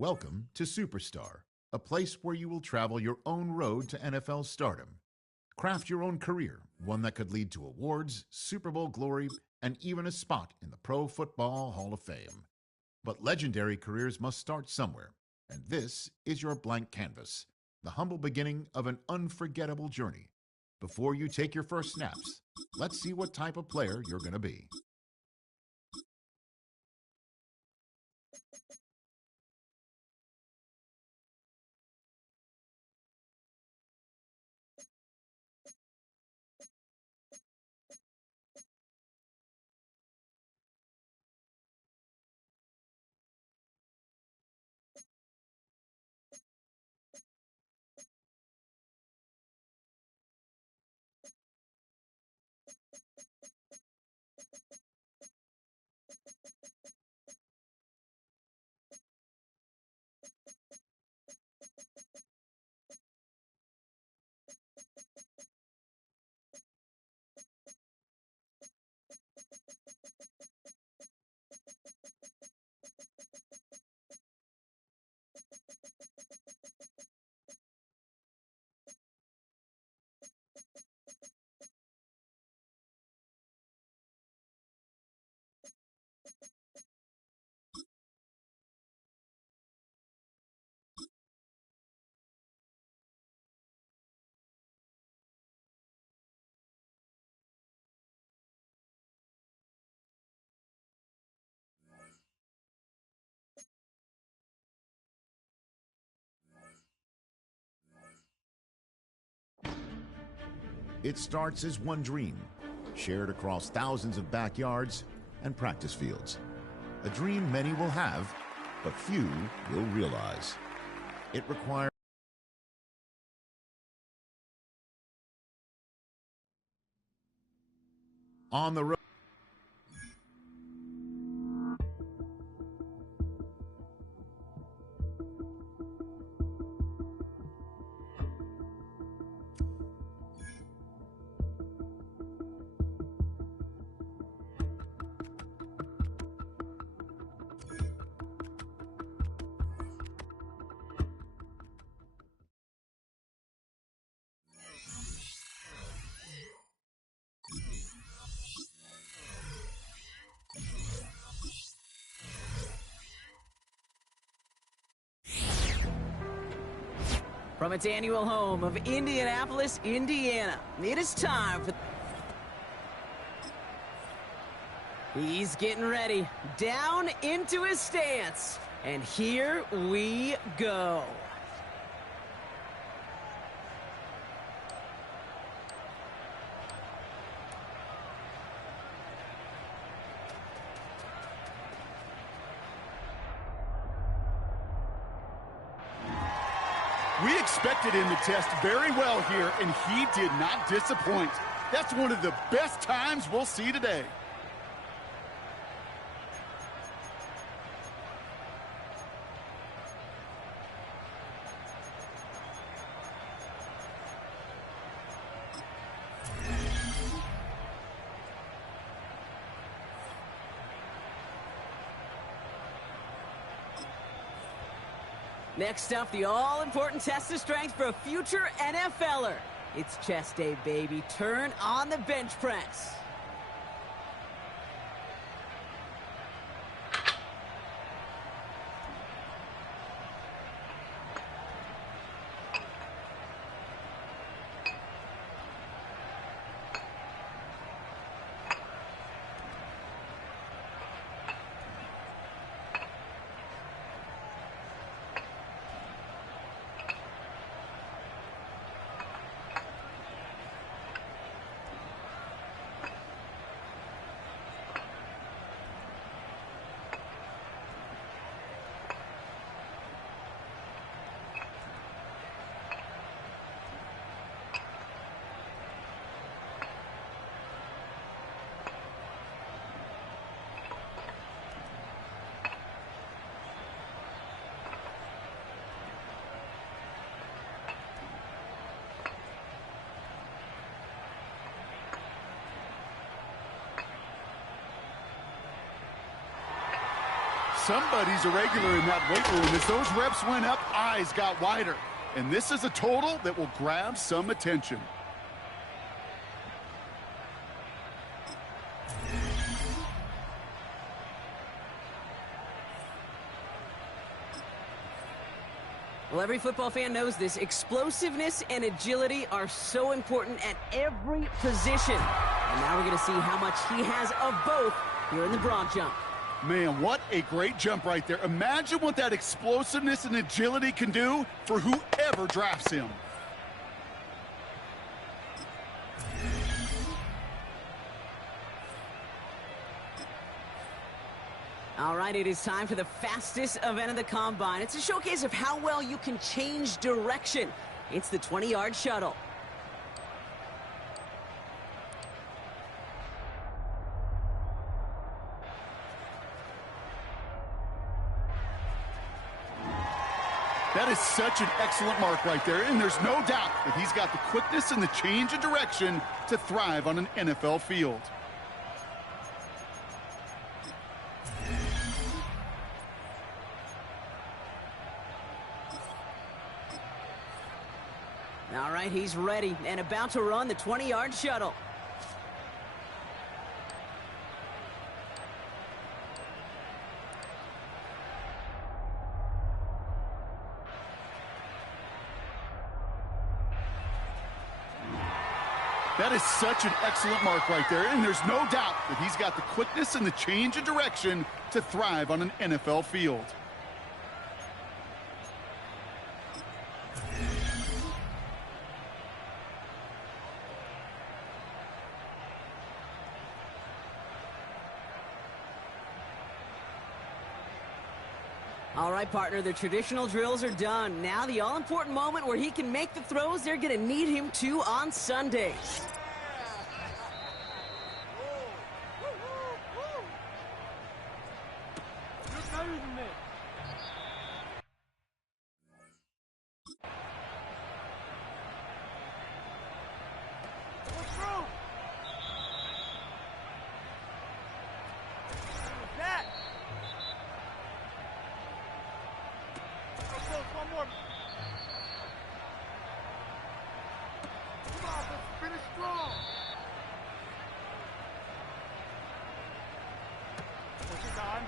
Welcome to Superstar, a place where you will travel your own road to NFL stardom. Craft your own career, one that could lead to awards, Super Bowl glory, and even a spot in the Pro Football Hall of Fame. But legendary careers must start somewhere, and this is your blank canvas, the humble beginning of an unforgettable journey. Before you take your first snaps, let's see what type of player you're going to be. It starts as one dream, shared across thousands of backyards and practice fields. A dream many will have, but few will realize. It requires on the road. From its annual home of Indianapolis, Indiana, it is time for... He's getting ready, down into his stance, and here we go. We expected him to test very well here, and he did not disappoint. That's one of the best times we'll see today. Next up, the all-important test of strength for a future NFLer. It's chest day, baby. Turn on the bench press. somebody's a regular in that weight room. As those reps went up, eyes got wider. And this is a total that will grab some attention. Well, every football fan knows this. Explosiveness and agility are so important at every position. And now we're going to see how much he has of both here in the broad jump. Man, what a great jump right there. Imagine what that explosiveness and agility can do for whoever drafts him. All right, it is time for the fastest event of the Combine. It's a showcase of how well you can change direction. It's the 20-yard shuttle. That is such an excellent mark right there, and there's no doubt that he's got the quickness and the change of direction to thrive on an NFL field. All right, he's ready and about to run the 20-yard shuttle. That is such an excellent mark right there, and there's no doubt that he's got the quickness and the change of direction to thrive on an NFL field. All right, partner, the traditional drills are done. Now the all-important moment where he can make the throws they're going to need him to on Sundays.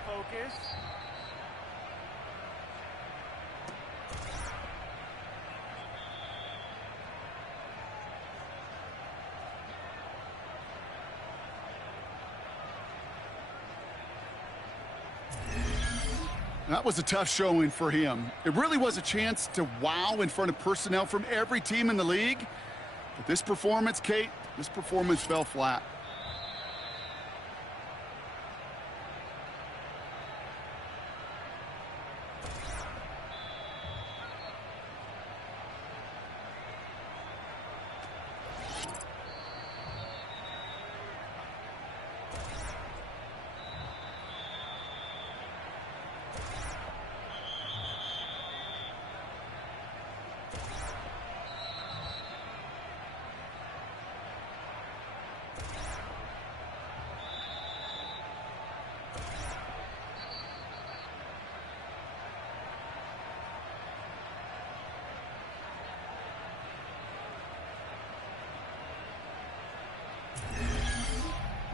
Focus. That was a tough showing for him. It really was a chance to wow in front of personnel from every team in the league. But this performance, Kate, this performance fell flat.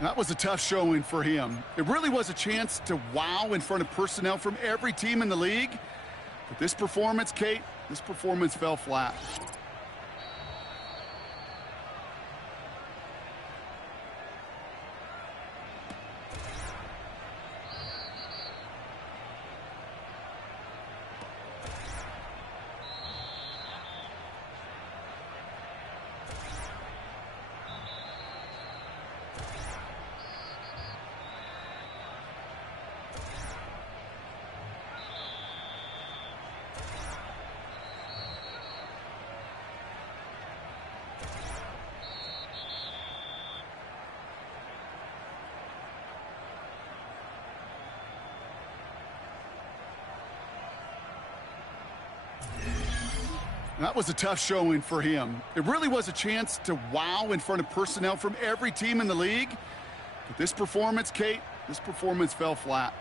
That was a tough showing for him. It really was a chance to wow in front of personnel from every team in the league. But this performance, Kate, this performance fell flat. That was a tough showing for him. It really was a chance to wow in front of personnel from every team in the league. But this performance, Kate, this performance fell flat.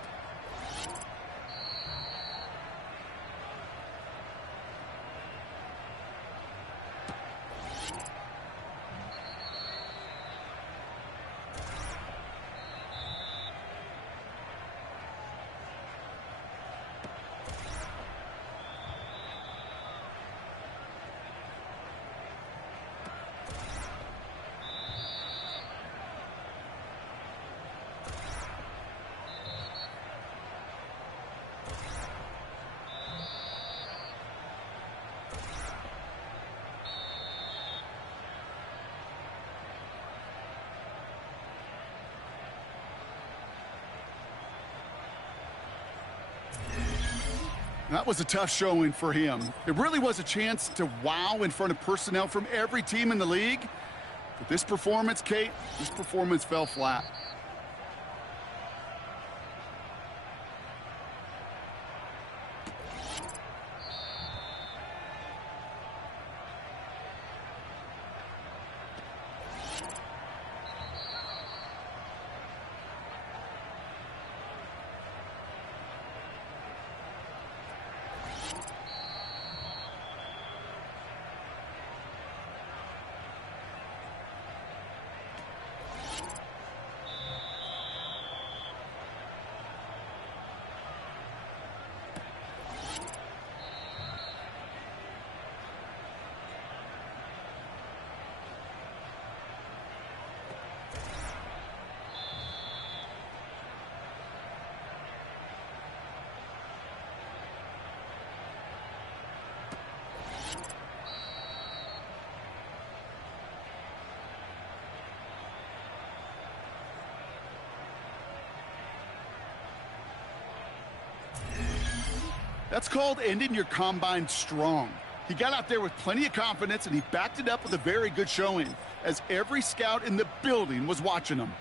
That was a tough showing for him. It really was a chance to wow in front of personnel from every team in the league. But this performance, Kate, this performance fell flat. That's called ending your combine strong. He got out there with plenty of confidence, and he backed it up with a very good showing, as every scout in the building was watching him.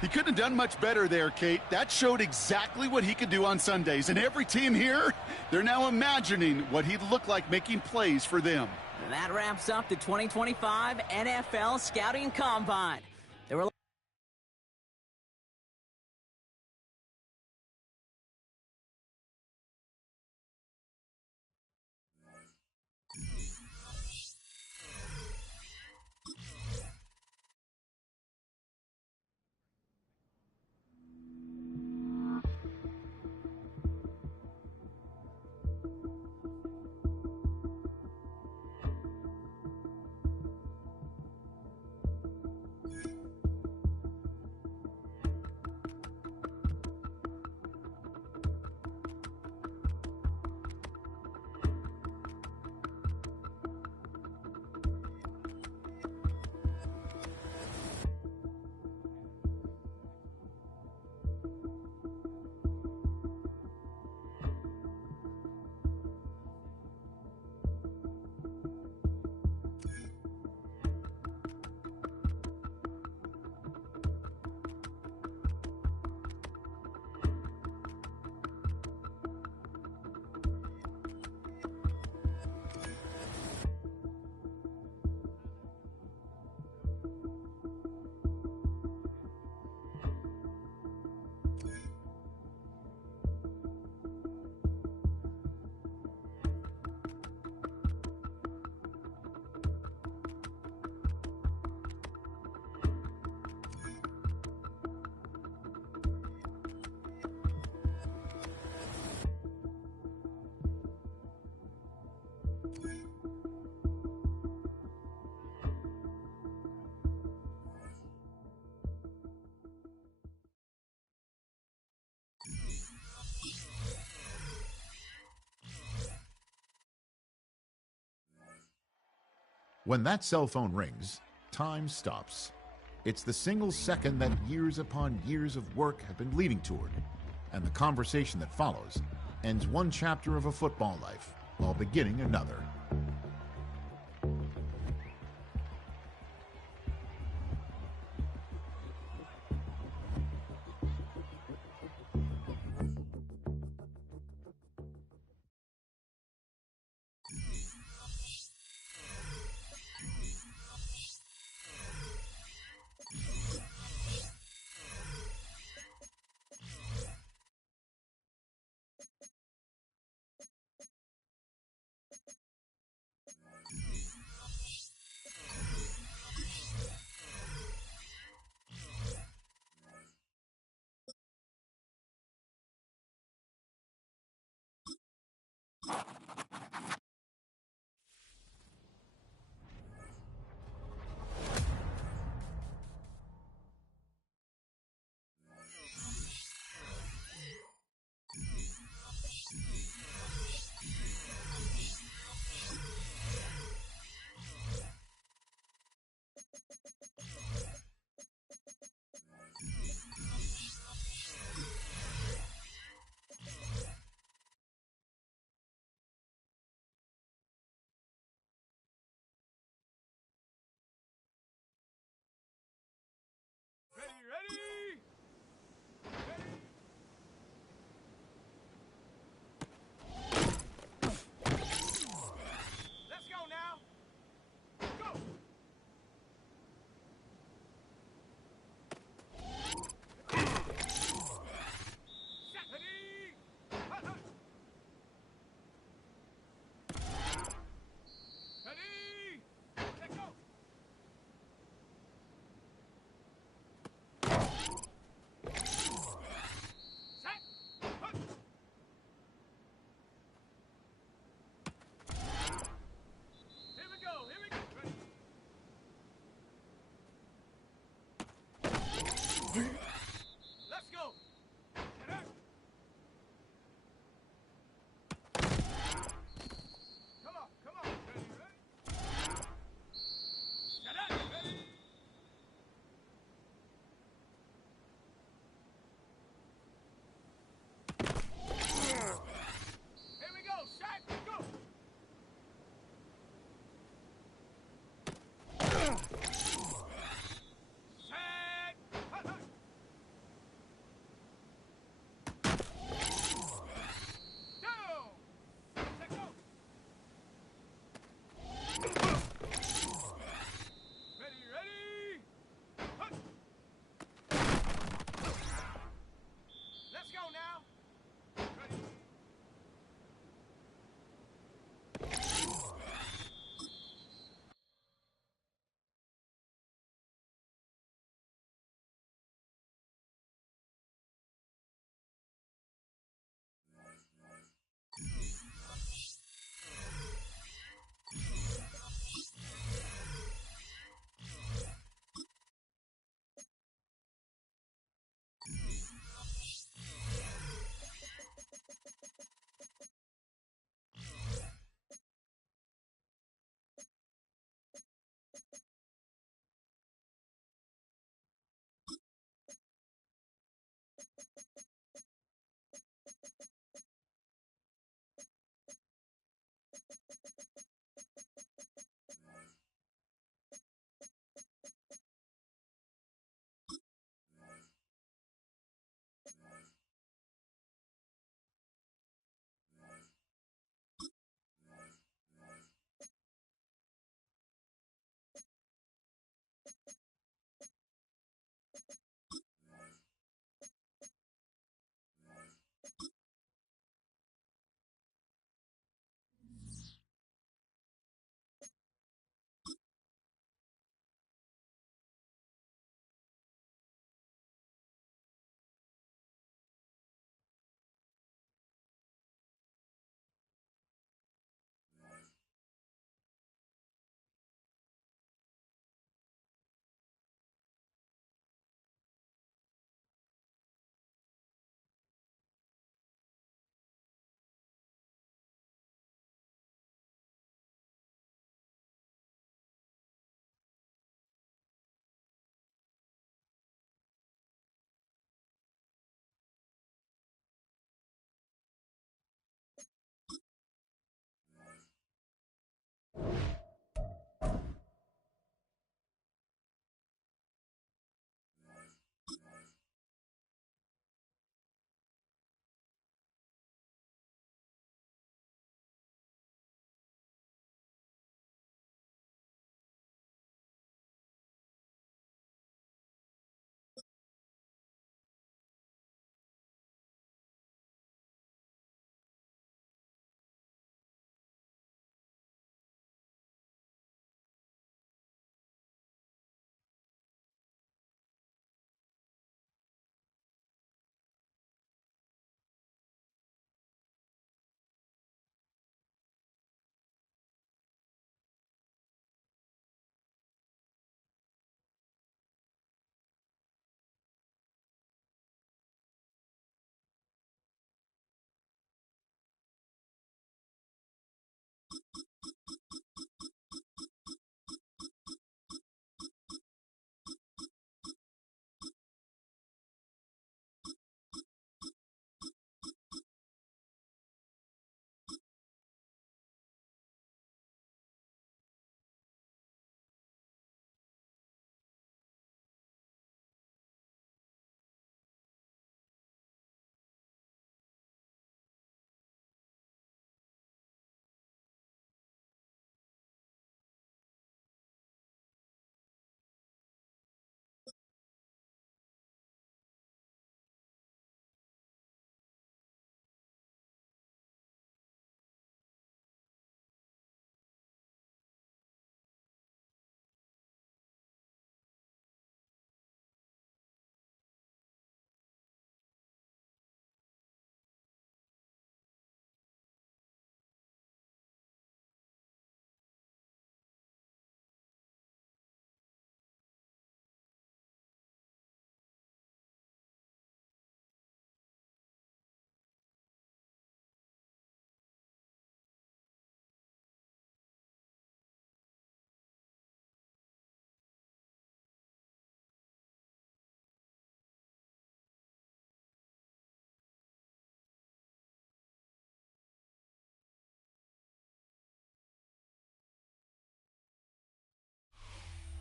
He couldn't have done much better there, Kate. That showed exactly what he could do on Sundays. And every team here, they're now imagining what he'd look like making plays for them. And that wraps up the 2025 NFL Scouting Combine. There were When that cell phone rings, time stops. It's the single second that years upon years of work have been leading toward, and the conversation that follows ends one chapter of a football life while beginning another.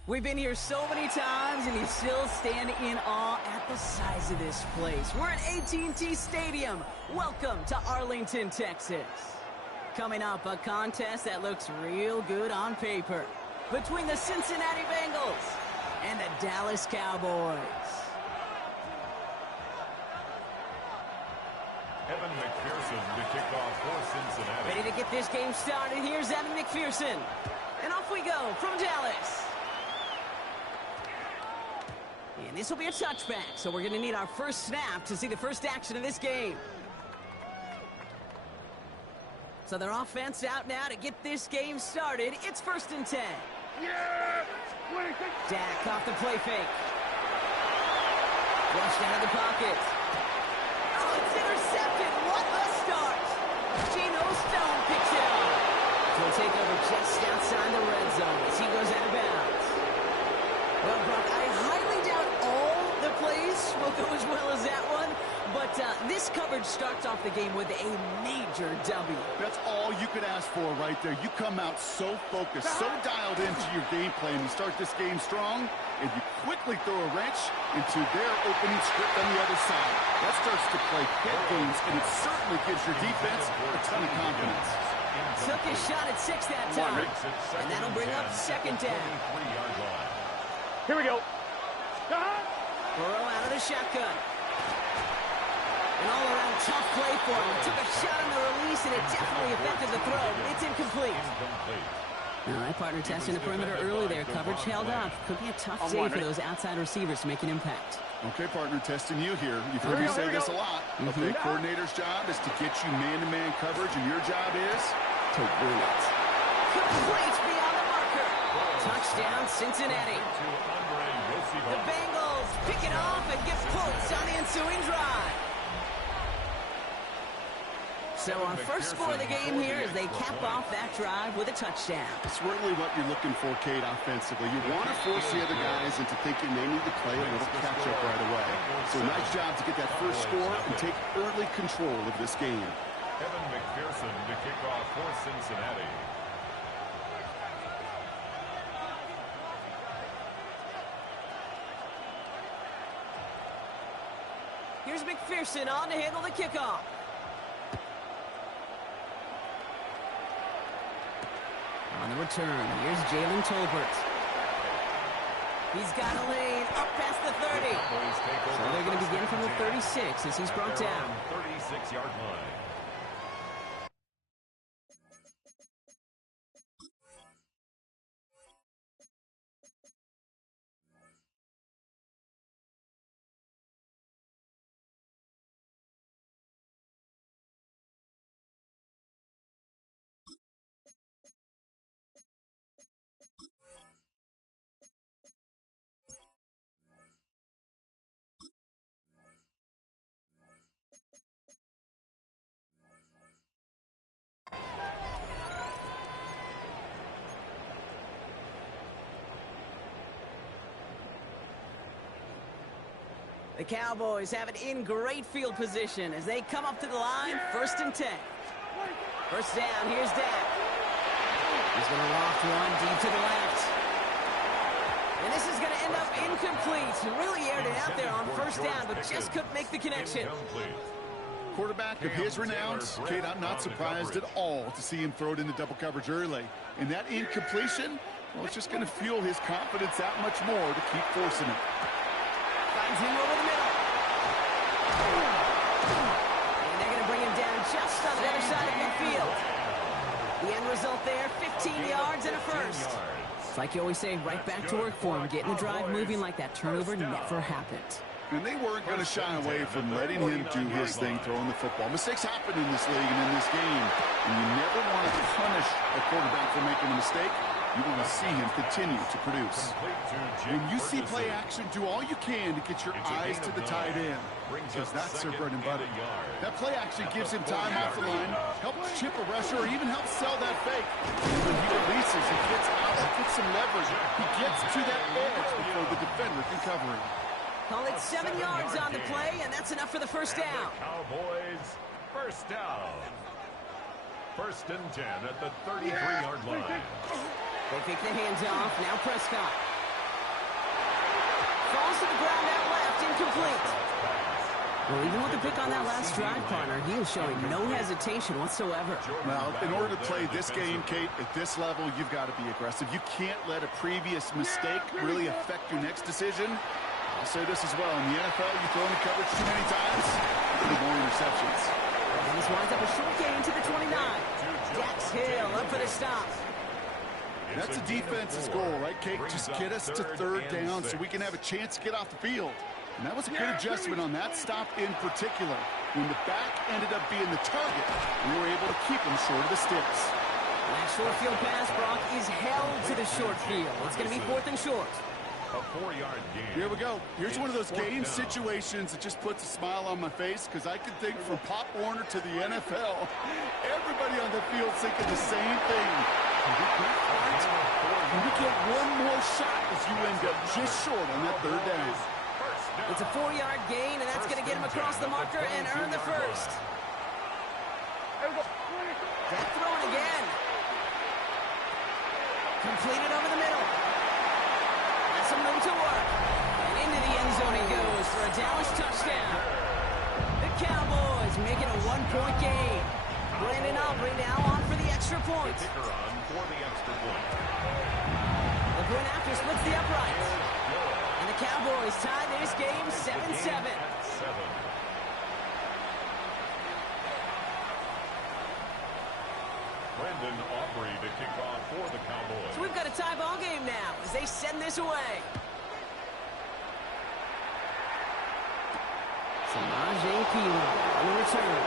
We've been here so many times, and you still stand in awe at the size of this place. We're at AT&T Stadium. Welcome to Arlington, Texas. Coming up, a contest that looks real good on paper between the Cincinnati Bengals and the Dallas Cowboys. Evan McPherson to kick off for Cincinnati. Ready to get this game started. Here's Evan McPherson. And off we go from Dallas. And this will be a touchback, so we're going to need our first snap to see the first action of this game. So their offense out now to get this game started. It's 1st and 10. Dak off the play fake. Flushed out of the pocket. Oh, it's intercepted. What a start. Geno Stone picks it up. He'll take over just outside the red zone as he goes out of bounds. Well, Brock, I highly doubt all the plays will go as well as that one, but this coverage starts off the game with a major W. That's all you could ask for right there. You come out so focused, so dialed into your game plan. You start this game strong, and you quickly throw a wrench into their opening script on the other side. That starts to play head games, and it certainly gives your defense a ton of confidence. Took his shot at 6 that time, and that'll bring up 2nd down. Here we go. Burrow out of the shotgun. An all-around tough play for him. Took a shot on the release, and it definitely affected the throw. It's incomplete. All right, partner testing the perimeter early there. Coverage held up. Could be a tough day for those outside receivers to make an impact. Okay, partner, testing you here. You've heard me say this a lot. Okay, coordinator's job is to get you man-to-man coverage, and your job is to win it. Complete beyond the marker. Touchdown, Cincinnati. The Bengals pick it off and get points on the ensuing drive. So our first score of the game here as they cap off that drive with a touchdown. It's really what you're looking for, Kate, offensively. You want to force the other guys into thinking they need to play a little catch-up right away. So nice job to get that first score and take early control of this game. Evan McPherson to kick off for Cincinnati. Here's McPherson on to handle the kickoff. On the return, here's Jalen Tolbert. He's got a lane up past the 30. So they're going to begin from the 36 as he's brought down. 36-yard line. The Cowboys have it in great field position as they come up to the line, 1st and 10. First down, here's Dak. He's going to loft one deep to the left. And this is going to end up incomplete. Really aired it out there on 1st down, but just couldn't make the connection. Quarterback of his renown, Kate, I'm not surprised at all to see him throw it into double coverage early. And that incompletion, well, it's just going to fuel his confidence that much more to keep forcing it. Finds him over the middle. And they're going to bring him down just on the other side of midfield. The end result there, 15 yards and a first. It's like you always say, right back to work for him. Getting the drive moving like that turnover never happened. And they weren't going to shy away from letting him do his thing, throwing the football. Mistakes happen in this league and in this game. And you never want to punish a quarterback for making a mistake. You want to see him continue to produce. When you see play action, do all you can to get your eyes to the tight end, because that's their bread and butter. That play action gives him time off the line, helps chip a rusher, or even helps sell that fake. When he releases, he gets out, he gets some leverage. He gets to that edge before the defender can cover him. Call it 7 yards on the play, and that's enough for the first down. Cowboys, first down. 1st and 10 at the 33-yard line. They take the hands off. Now Prescott. Falls to the ground out left, incomplete. Well, even with the pick on that last drive, partner, he was showing no hesitation whatsoever. Well, in order to play this game, Kate, at this level, you've got to be aggressive. You can't let a previous mistake really affect your next decision. I'll say this as well. In the NFL, you throw into coverage too many times, you get more interceptions. And this winds up a short gain to the 29. Dax Hill up for the stop. That's a defense's goal, right, Kate? Just get us to third down so we can have a chance to get off the field. And that was a good adjustment on that stop in particular. When the back ended up being the target, we were able to keep him short of the sticks. That short field pass, Brock, is held to the short field. It's going to be 4th and short. A 4-yard gain. Here we go. Here's one of those game situations that just puts a smile on my face because I can think from Pop Warner to the NFL, everybody on the field thinking the same thing. Can we get one more shot as you end up just short on that third down? It's a 4-yard gain, and that's going to get him across the marker and earn the first. That throwing again. Completed over the middle. Has some room to work. And into the end zone he goes for a Dallas touchdown. The Cowboys make it a 1-point game. Brandon Aubrey now on for the extra point. Kicker on for the extra point. The point after splits the uprights. And the Cowboys tie this game 7-7. Brandon Aubrey to kick off for the Cowboys. So we've got a tie ball game now as they send this away. Samaje Perine on the return.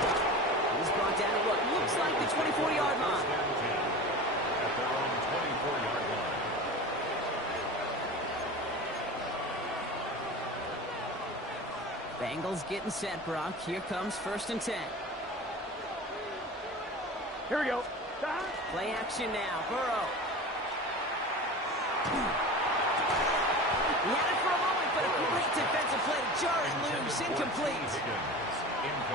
He's brought down at what looks like the 24-yard line. At their own 24-yard line. Bengals getting set, Brock. Here comes 1st and 10. Here we go. Play action now. Burrow. He had it for a moment, but a great defensive play to jar it loose. Incomplete.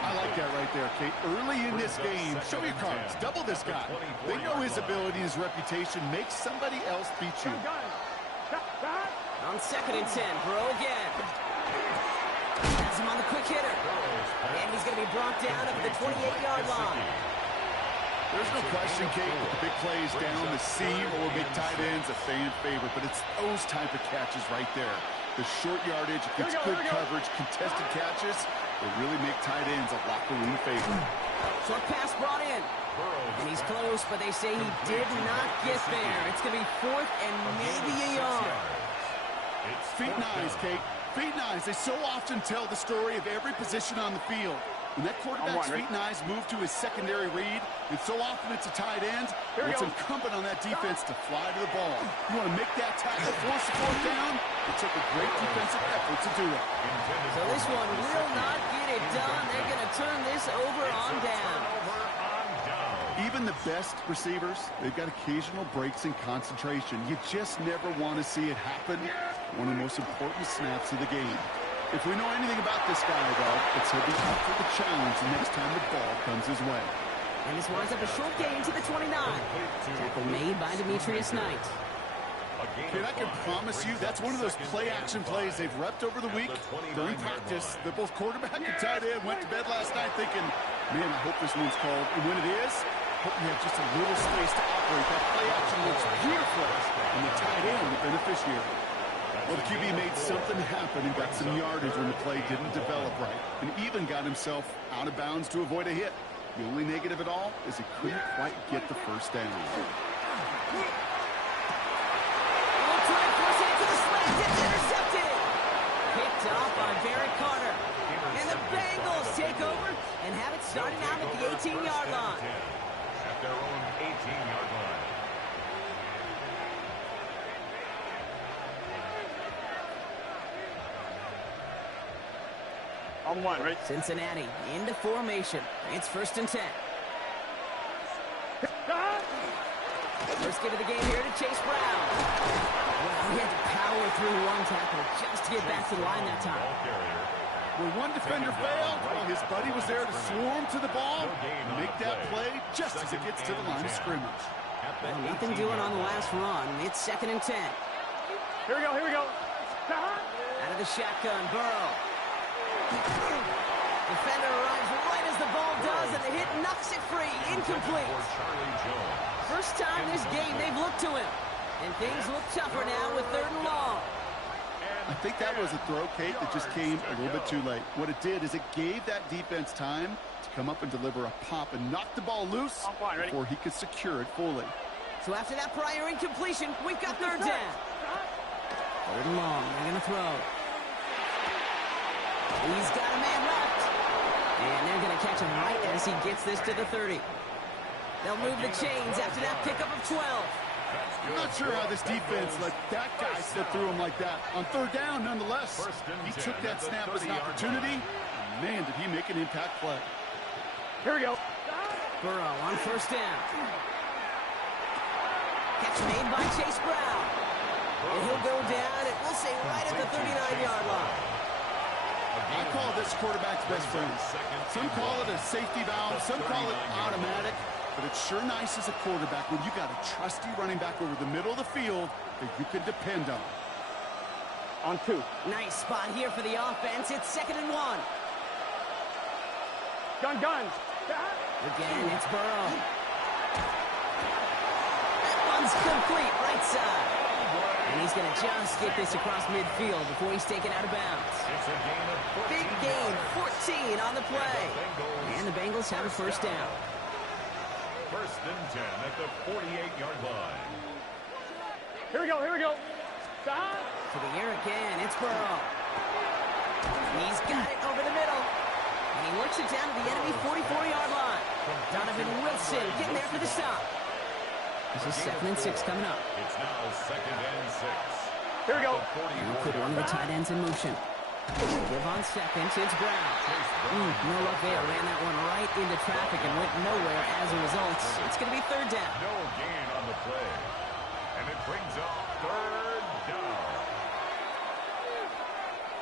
I like that right there, Kate. Early in this game, show your cards. Double this guy. They know his ability, his reputation. Make somebody else beat you. On 2nd and 10, Burrow again. Has him on the quick hitter. And he's going to be brought down at the 28-yard line. There's no question, Kate, with the big plays down the seam or big tight ends, a fan favorite, but it's those type of catches right there. The short yardage, gets good coverage, contested catches, they really make tight ends a locker room favorite. Short pass brought in. And he's close, but they say he did not get there. It's going to be 4th and maybe a yard. Feet and eyes, Kate. Feet and eyes. They so often tell the story of every position on the field. When that quarterback's feet and eyes move to his secondary read, and so often it's a tight end, it's incumbent on that defense to fly to the ball. You want to make that tackle, force the 4th down? It took a great defensive effort to do it. So this one will not get it done. They're going to turn this over on down. Even the best receivers, they've got occasional breaks in concentration. You just never want to see it happen. One of the most important snaps of the game. If we know anything about this guy, though, it's he'll be up for the challenge the next time the ball comes his way. And this winds up a short gain to the 29. Tackle made by Demetrius Knight. Kid, I can promise you that's one of those play-action plays they've repped over the week during practice. That both quarterback and tight end went to bed last night thinking, man, I hope this one's called. And when it is, hope you have just a little space to operate. That play-action looks beautiful. And the tight end, the beneficiary. Well, the QB made something happen and got some yardage when the play didn't develop right, and even got himself out of bounds to avoid a hit. The only negative at all is he couldn't quite get the first down. Intercepted. Picked off by Derek Carter. And the Bengals take over and have it starting out at the 18-yard line. At their own 18-yard line. On 1, right? Cincinnati into formation. It's 1st and 10. First get of the game here to Chase Brown. Well, he had to power through one tackle just to get back to the line that time. When one defender failed, well, his buddy was there to swarm to the ball and make that play just as it gets to the line of scrimmage. Well, nothing doing on the last run. It's 2nd and 10. Here we go, here we go. Out of of the shotgun. Burrow. Defender arrives right as the ball does, and the hit knocks it free. Incomplete. First time this game they've looked to him. And things look tougher now with 3rd and long. I think that was a throw, Kate, that just came a little bit too late. What it did is it gave that defense time to come up and deliver a pop and knock the ball loose before he could secure it fully. So after that prior incompletion, we've got 3rd down. 3rd and long. They're going to throw. He's got a man left. And they're going to catch him right as he gets this to the 30. They'll move the chains after that pickup of 12. I'm not sure how this defense let that guy slip through him like that. On 3rd down, nonetheless, he took that snap as an opportunity. Man, did he make an impact play. Here we go. Burrow on 1st down. Catch made by Chase Brown. And he'll go down, and we'll say right at the 39-yard line. I call this quarterback's best friend. Some call it a safety valve, some call it automatic. But it's sure nice as a quarterback when you got a trusty running back over the middle of the field that you can depend on. On 2. Nice spot here for the offense. It's 2nd and 1. Gun. Again, it's Burrow. That one's complete, right side. And he's going to just get this across midfield before he's taken out of bounds. Big gain, 14 on the play. And the Bengals have a 1st down. 1st and 10 at the 48-yard line. Here we go. Stop. To the air again, it's Burrow. He's got it over the middle. And he works it down to the enemy 44-yard line. Donovan Wilson getting there for the stop. This is 2nd and 6 coming up. It's now 2nd and 6. Here we go. And we'll put one of the tight ends in motion. Give on 2nd, it's Brown. No luck there. Ran that one right into traffic and went nowhere as a result. It's going to be 3rd down. No gain on the play. And it brings up 3rd down.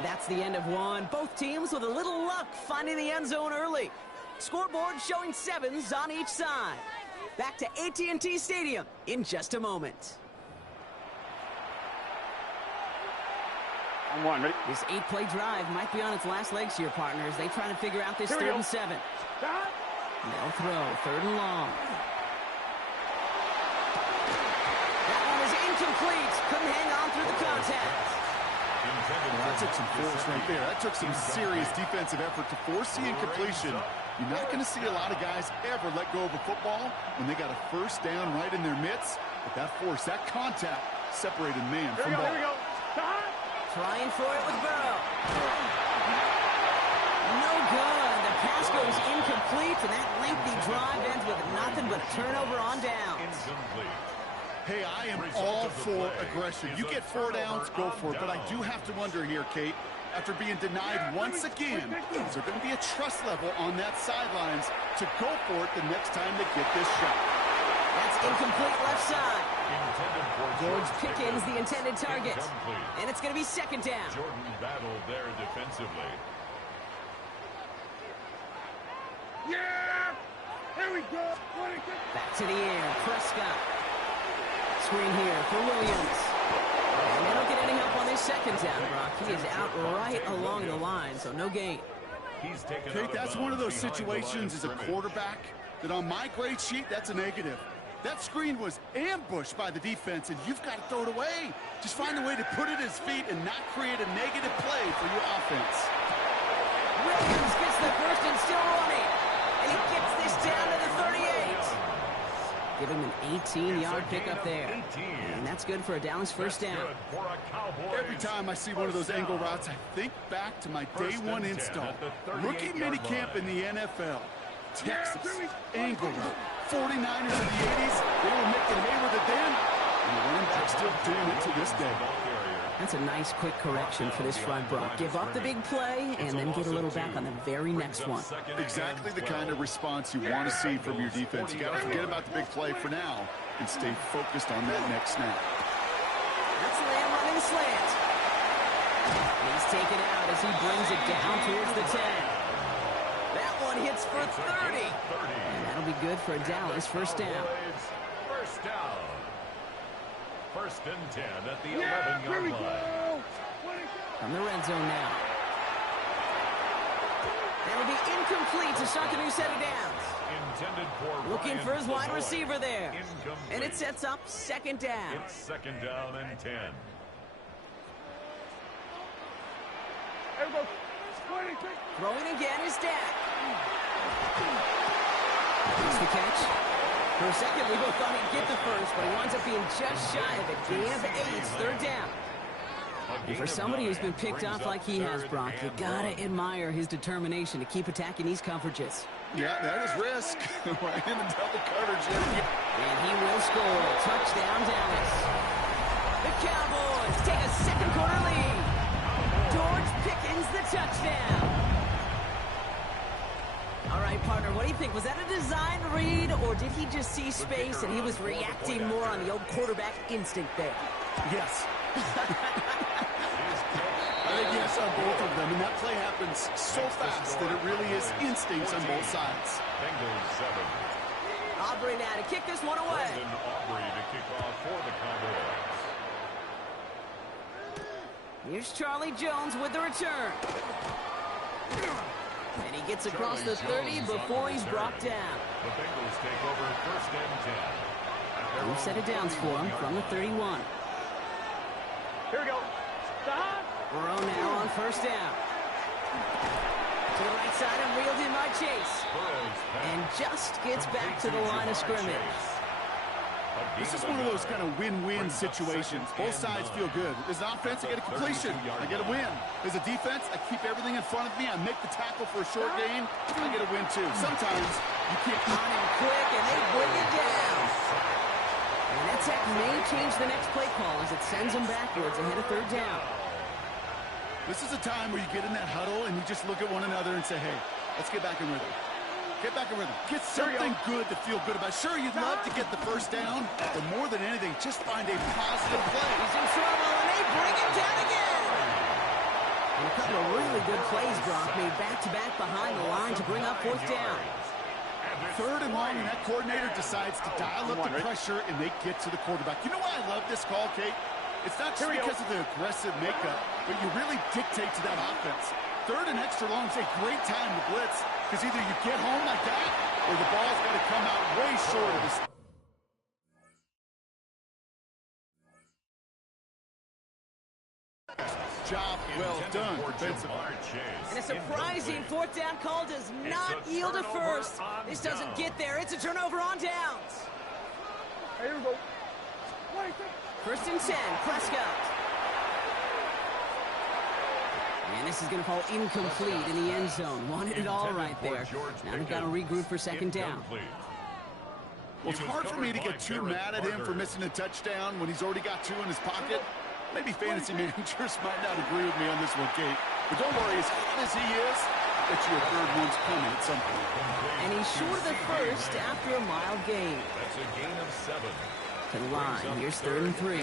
That's the end of one. Both teams with a little luck finding the end zone early. Scoreboard showing 7s on each side. Back to AT&T Stadium in just a moment. On 1, ready? This 8-play drive might be on its last legs here, partners. They try to figure out this 3rd and 7. Stop. They'll throw 3rd and long. That one is incomplete. Couldn't hang on through the contact. That took some force right there. That took some serious defensive effort to force the incompletion. You're not going to see a lot of guys ever let go of a football when they got a 1st down right in their midst. But that force, that contact, separated man from ball. Here we go. Stop. Trying for it with Burrow. No good. The pass goes incomplete, and that lengthy drive ends with nothing but a turnover on downs. Hey, I am all for aggression. You get 4 downs, go for it. But I do have to wonder here, Kate, after being denied once again, is there going to be a trust level on that sidelines to go for it the next time they get this shot? That's incomplete left side. George Pickens, the intended target. And it's going to be 2nd down. Jordan battled there defensively. Yeah! Here we go. Back to the air. Prescott. Screen here for Williams. And they don't get any help on this 2nd down, Brock. He is out right along the line, so no gain. Kate, that's one of those situations as a quarterback that on my grade sheet, that's a negative. That screen was ambushed by the defense, and you've got to throw it away. Just find a way to put it at his feet and not create a negative play for your offense. Williams gets the 1st and still running. And he gets this down to the 38. Give him an 18-yard pickup there. And that's good for a Dallas 1st down. Every time I see one of those angle routes, I think back to my day 1 install. Rookie minicamp in the NFL. Texas, angle route. 49ers in the 80s, they were making hay with it then, and the running back's still doing it to this day. That's a nice quick correction for this front, Brock. Give up the big play and then get a little back on the very next one. Exactly the kind of response you want to see from your defense. You got to forget about the big play for now and stay focused on that next snap. That's Lamb running the slant. He's taken out as he brings it down towards the 10. That one hits for 30. And that'll be good for a Dallas 1st down. 1st down. 1st and 10 at the 11-yard line. From the red zone now. That'll be incomplete to start the new set of downs. Intended for Looking Ryan for his wide Savoy. receiver there. Incomplete. And it sets up second down. It's second down and 10. Here we go. 26. Throwing again is Dak. Here's the catch. For a second, we both thought he'd get the first, but he winds up being just shy of it. Gain of 8, third down. And for somebody who's been picked off like he has, Brock, you gotta admire his determination to keep attacking these coverages. Yeah, that is risk. Right in the double coverage. And he will score. Touchdown, Dallas. The Cowboys take a second quarter lead. George Pickens, the touchdown. All right, partner, what do you think? Was that a design read, or did he just see space and he was reacting more on the old quarterback instinct there? Yes. I think yes on both of them, and that play happens so fast that it really is instincts on both sides. Bengals 7. Aubrey now to kick this one away. Brandon Aubrey to kick off for the Cowboys. Here's Charlie Jones with the return. And he gets across the 30 before he's brought down. The Bengals take over first and 10. We've set it downs for him from the 31. Here we go. Stop. Burrow now on first down. To the right side and reeled in by Chase. And just gets back to the line of scrimmage. This is one of those kind of win-win situations. Both sides feel good. As an offense, I get a completion. I get a win. As a defense, I keep everything in front of me. I make the tackle for a short gain. I get a win, too. Sometimes you can't... On him quick, and they bring it down. And that tech may change the next play call as it sends him backwards ahead of third down. This is a time where you get in that huddle and you just look at one another and say, hey, let's get back in rhythm. Get back in rhythm. Get something good to feel good about. Sure, you'd love to get the first down, but more than anything, just find a positive play. He's in trouble, and they bring him down again. And a couple of really good plays, Brock, made back-to-back behind the line to bring up fourth down. Third and long, and that coordinator decides to dial up the pressure, and they get to the quarterback. You know why I love this call, Kate? It's not just because of the aggressive makeup, but you really dictate to that offense. Third and extra long is a great time to blitz, because either you get home like that, or the ball's got to come out way short of this. Job well done defensively. And a surprising fourth down call does not yield a first. This doesn't get there. It's a turnover on downs. Here we go. 26. First and 10, Prescott. And this is going to fall incomplete in the end zone. Wanted it all right there. Now they've got to regroup for second down. Well, it's hard for me to get too mad at him for missing a touchdown when he's already got two in his pocket. Maybe fantasy managers might not agree with me on this one, Kate. But don't worry, as hot as he is, I bet you a third one's coming at some point. And he's short of the first after a mild gain. That's a gain of 7. To the line. Here's third and 3.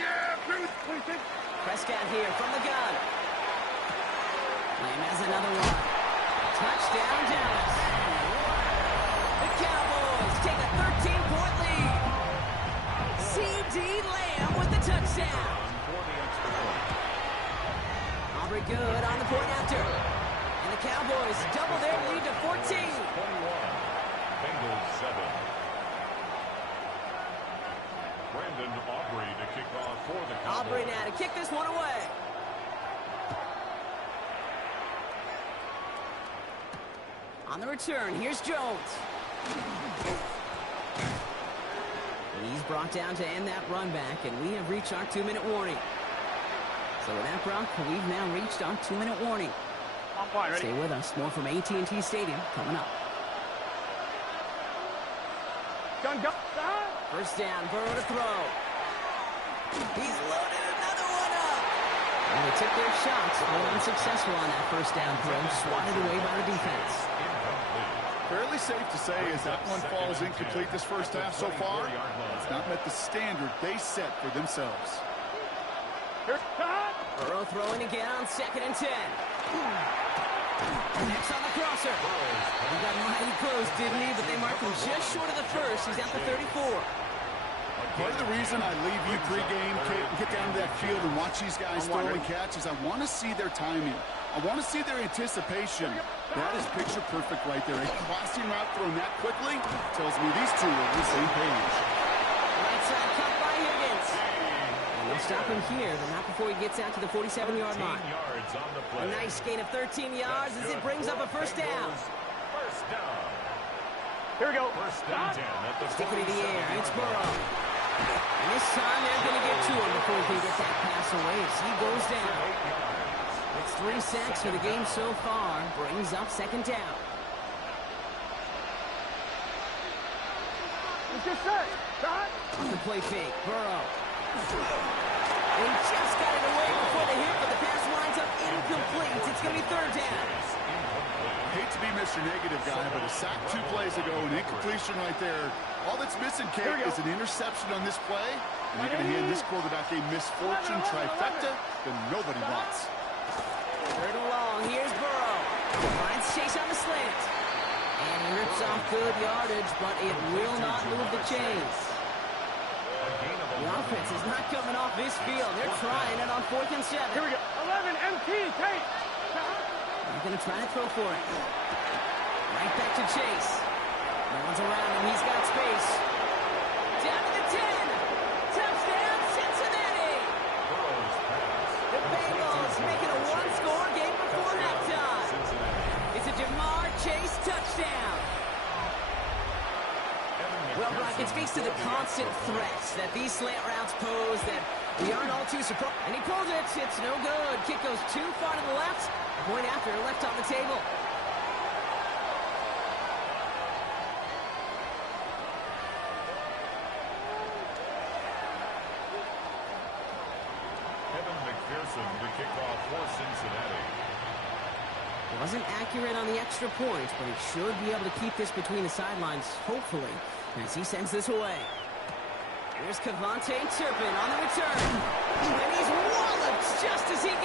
Yeah, 26. Prescott here from the gun. Lamb has another one. Touchdown, Dallas. The Cowboys take a 13-point lead. C.D. Lamb with the touchdown. Aubrey good on the point after. And the Cowboys double their lead to 14. 21. Bengals 7. Brandon Aubrey to kick off for the Cowboys. Aubrey now to kick this one away. On the return, here's Jones. He's brought down to end that run back, and we have reached our 2-minute warning. So with that, Brock, we've now reached our 2-minute warning. I'm fine, ready? Stay with us. More from AT&T Stadium coming up. Gun, go. Stop. First down, Burrow to throw. He's loaded another one up. And they took their shots, but unsuccessful on that first down throw, swatted away by the defense. Fairly safe to say as that one falls incomplete this first half so far, it's not met the standard they set for themselves. Here, stop. Burrow throwing again on 2nd and 10. Next on the crosser. He got mighty close, didn't he? But they marked him just short of the first. He's at the 34. Part of the reason I leave you pregame, get down to that field and watch these guys throw and catch is I want to see their timing. I want to see their anticipation. That is picture perfect right there. A crossing route thrown that quickly tells me these two are on the same page. Right side cut by Higgins. And they'll stop him here, but not before he gets out to the 47-yard line. Yards on the play. A nice gain of 13 yards as it brings up a first down. First down. Here we go. First and 10 at the Stick it in the air. 47. It's Burrow. And this time they're going to get to him before he can get that pass away as he goes down. 8 yards. It's 3 sacks for the game so far. Brings up second down. It's just set. Shot. On the play fake. Burrow. He just got it away before the hit, but the pass winds up incomplete. It's going to be third down. Hate to be Mr. Negative guy, but a sack 2 plays ago, an incompletion right there. All that's missing, Kate, is an interception on this play. And you're going to hand this quarterback a misfortune trifecta that nobody wants. Third and long. Here's Burrow. Finds Chase on the slant. And he rips off good yardage, but it will not move the chains. The offense is not coming off this field. They're trying it on 4th and 7. Here we go. 11 MT. Tate. They're going to try to throw for it. Right back to Chase. No one's around him. He's got space. Down to the 10. Touchdown, Cincinnati. The Bengals making a one-score game before halftime. It's a Jamar Chase touchdown. Well, Brock, it speaks to the constant threats that these slant routes pose that we aren't all too surprised. And he pulls it. It's no good. Kick goes too far to the left. Point after, left on the table. Kevin McPherson to kick off for Cincinnati. Wasn't accurate on the extra point, but he should be able to keep this between the sidelines, hopefully, as he sends this away. Here's Kevontae Turpin on the return. And he's walloped just as he gets